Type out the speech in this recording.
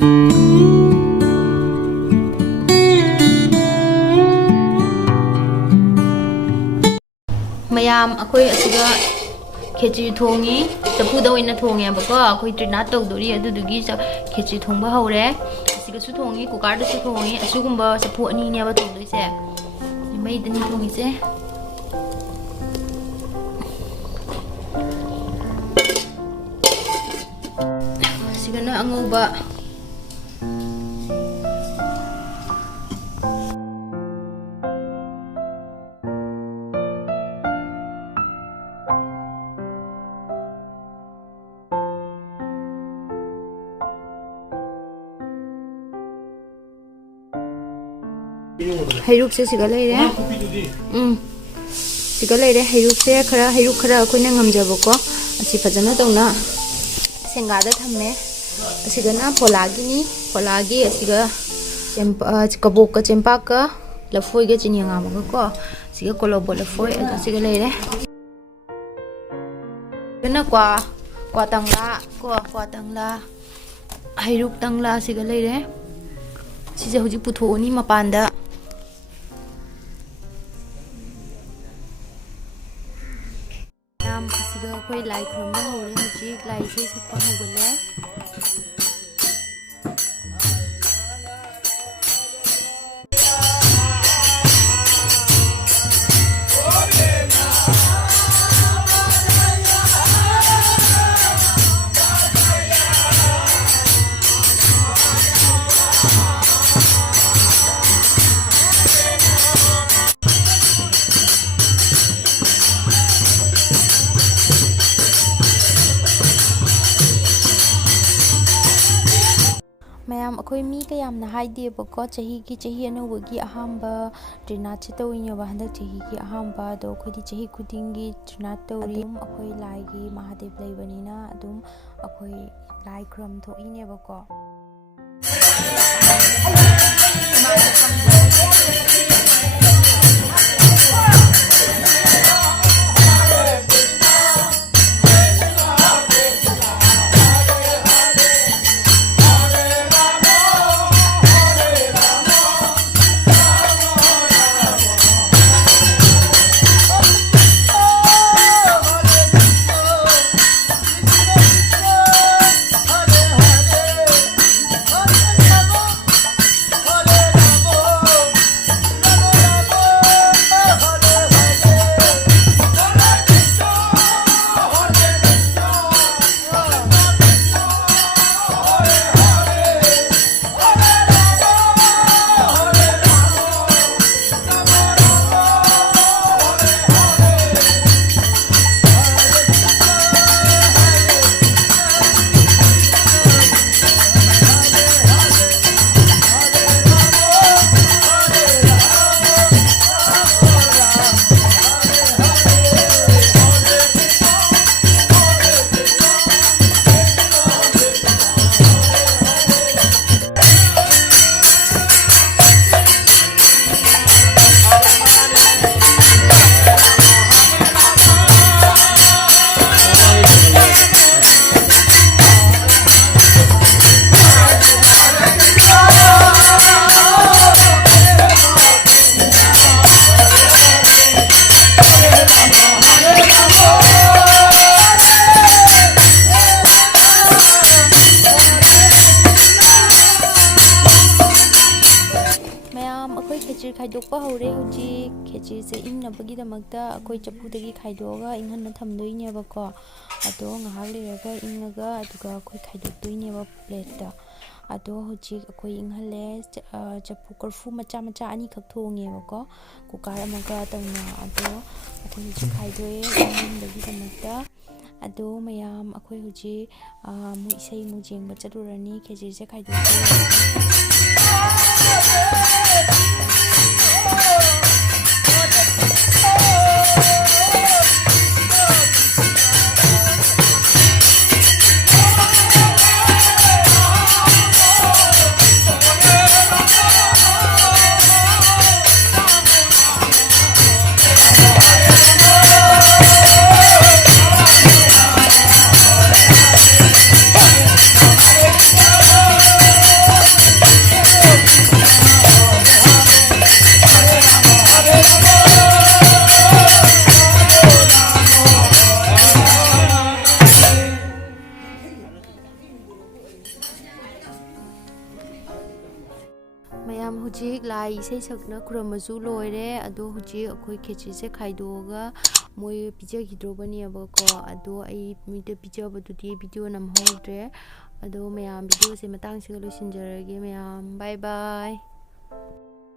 ꯃꯌꯥꯝ ꯑꯩꯈꯣꯏ ꯑꯁꯤꯒ ꯈꯦꯆꯤ ꯊꯣꯡꯉꯤ ꯆꯐꯨꯗ ꯑꯣꯏꯅ ꯊꯣꯡꯉꯦꯕꯀꯣ ꯑꯩꯈꯣꯏ ꯇ꯭ꯔꯤꯅꯥꯠ ꯇꯧꯗꯣꯔꯤ ꯑꯗꯨꯗꯨꯒꯤ ꯈꯦꯆꯤ ꯊꯣꯡꯕ ꯍꯧꯔꯦ ꯑꯁꯤꯒꯁꯨ ꯊꯣꯡꯉꯤ ꯀꯨꯀꯔꯗꯁꯨ ꯊꯣꯡꯉꯤ ꯑꯁꯤꯒꯨꯝꯕ ꯆꯐꯨ ꯑꯅꯤꯅꯦꯕ ꯊꯣꯡꯗꯣꯏꯁꯦ ꯃꯩꯗꯅꯤ ꯊꯣꯡꯉꯤꯁꯦ ꯑꯁꯤꯒꯅ ꯑꯉꯧꯕ ꯍꯩꯔꯨꯛꯁꯦ ꯁꯤꯒ ꯂꯩꯔꯦ ꯁꯤꯒ ꯂꯩꯔꯦ ꯍꯩꯔꯨꯛꯁꯦ ꯍꯩꯔꯨꯛ ꯈꯔ ꯑꯩꯈꯣꯏꯅ ꯉꯝꯖꯕꯀꯣ ꯑꯁꯤ ꯐꯖꯅ ꯇꯧꯅ ꯁꯦꯡꯒꯥꯗ ꯊꯝꯃꯦ ꯑꯁꯤꯒꯅ ꯐꯣꯂꯥꯒꯤꯅꯤ ꯐꯣꯂꯥꯒꯤ ꯑꯁꯤꯒ ꯀꯕꯣꯛꯀ ꯆꯦꯡꯄꯥꯛꯀ ꯂꯐꯣꯏꯒ ꯆꯤꯅꯤ ꯑꯉꯥꯡꯕꯒ ꯀꯣ ꯑꯁꯤꯒ ꯀꯣꯂꯣꯕꯣꯠ ꯂꯐꯣꯏ ꯑꯗꯨ ꯑꯁꯤꯒ ꯂꯩꯔꯦ ꯑꯗꯨꯅ ꯀ꯭ꯋꯥ ꯇꯪꯂꯥ ꯀ꯭ꯋꯥ ꯇꯪꯂꯥ ꯍꯩꯔꯨꯛ ꯇꯪꯂꯥ ꯑꯁꯤꯒ ꯂꯩꯔꯦ ꯁꯤꯁꯦ ꯍꯧꯖꯤꯛ ꯄꯨꯊꯣꯛꯑꯅꯤ ꯃꯄꯥꯟꯗ ꯑꯁꯤꯗ ꯑꯩꯈꯣꯏ ꯂꯥꯏ ꯈꯨꯔꯨꯝꯕ ꯍꯧꯔꯦ ꯍꯧꯖꯤꯛ ꯂꯥꯏ ꯏꯁꯩ ꯁꯛꯄ ꯍꯧꯒꯠꯂꯦ ꯃꯌꯥꯝ ꯑꯩꯈꯣꯏ ꯃꯤ ꯀꯌꯥꯝꯅ ꯍꯥꯏꯗꯦꯕꯀꯣ ꯆꯍꯤ ꯑꯅꯧꯕꯒꯤ ꯑꯍꯥꯟꯕ ꯇ꯭ꯔꯤꯅꯥꯠꯁꯦ ꯇꯧꯔꯤꯅꯦꯕ ꯍꯟꯗꯛ ꯆꯍꯤꯒꯤ ꯑꯍꯥꯟꯕ ꯑꯗꯣ ꯑꯩꯈꯣꯏꯗꯤ ꯆꯍꯤ ꯈꯨꯗꯤꯡꯒꯤ ꯇ꯭ꯔꯤꯅꯥꯠ ꯇꯧꯔꯤ ꯑꯗꯨꯝ ꯑꯩꯈꯣꯏ ꯂꯥꯏꯒꯤ ꯃꯍꯥꯗꯦꯕ ꯂꯩꯕꯅꯤꯅ ꯑꯗꯨꯝ ꯑꯩꯈꯣꯏ ꯂꯥꯏ ꯈꯨꯔꯨꯝ ꯊꯣꯛꯏꯅꯦꯕꯀꯣ ꯈꯦꯆꯤ ꯈꯥꯏꯗꯣꯛꯄ ꯍꯧꯔꯦ ꯍꯧꯖꯤꯛ ꯈꯦꯆꯤꯁꯦ ꯏꯪꯅꯕꯒꯤꯗꯃꯛꯇ ꯑꯩꯈꯣꯏ ꯆꯐꯨꯗꯒꯤ ꯈꯥꯏꯗꯣꯛꯑꯒ ꯏꯪꯍꯟꯅ ꯊꯝꯗꯣꯏꯅꯦꯕꯀꯣ ꯑꯗꯣ ꯉꯥꯏꯍꯥꯛ ꯂꯩꯔꯒ ꯏꯪꯉꯒ ꯑꯗꯨꯒ ꯑꯩꯈꯣꯏ ꯈꯥꯏꯗꯣꯛꯇꯣꯏꯅꯦꯕ ꯄ꯭ꯂꯦꯠꯇ ꯑꯗꯣ ꯍꯧꯖꯤꯛ ꯑꯩꯈꯣꯏ ꯏꯪꯍꯜꯂꯦ ꯆꯐꯨ ꯀꯣꯔꯐꯨ ꯃꯆꯥ ꯃꯆꯥ ꯑꯅꯤꯈꯛ ꯊꯣꯡꯉꯦꯕꯀꯣ ꯀꯨꯀꯔ ꯑꯃꯒ ꯇꯧꯅ ꯑꯗꯣ ꯑꯩꯈꯣꯏ ꯍꯧꯖꯤꯛ ꯈꯥꯏꯗꯣꯛꯑꯦ ꯏꯪꯍꯟꯕꯒꯤꯗꯃꯛꯇ ꯑꯗꯣ ꯃꯌꯥꯝ ꯑꯩꯈꯣꯏ ꯍꯧꯖꯤꯛ ꯑꯃꯨꯛ ꯏꯁꯩ ꯑꯃꯨꯛ ꯌꯦꯡꯕ ꯆꯠꯂꯨꯔꯅꯤ ꯈꯦꯆꯤꯁꯦ ꯈꯥꯏꯗꯣꯛꯄ ꯃꯌꯥꯝ ꯍꯧꯖꯤꯛ ꯂꯥꯏ ꯏꯁꯩ ꯁꯛꯅ ꯈꯨꯔꯨꯝꯕꯁꯨ ꯂꯣꯏꯔꯦ ꯑꯗꯣ ꯍꯧꯖꯤꯛ ꯑꯩꯈꯣꯏ ꯈꯦꯆ꯭ꯔꯤꯁꯦ ꯈꯥꯏꯗꯣꯛꯑꯒ ꯃꯣꯏ ꯄꯤꯖꯈꯤꯗ꯭ꯔꯣꯕꯅꯦꯕꯀꯣ ꯑꯗꯣ ꯑꯩ ꯃꯤꯗ ꯄꯤꯖꯕꯗꯨꯗꯤ ꯚꯤꯗꯤꯑꯣ ꯅꯝꯍꯧꯗ꯭ꯔꯦ ꯑꯗꯣ ꯃꯌꯥꯝ ꯚꯤꯗꯤꯑꯣꯁꯦ ꯃꯇꯥꯡꯁꯤꯒ ꯂꯣꯏꯁꯤꯟꯖꯔꯒꯦ ꯃꯌꯥꯝ ꯕꯥꯏ ꯕꯥꯏ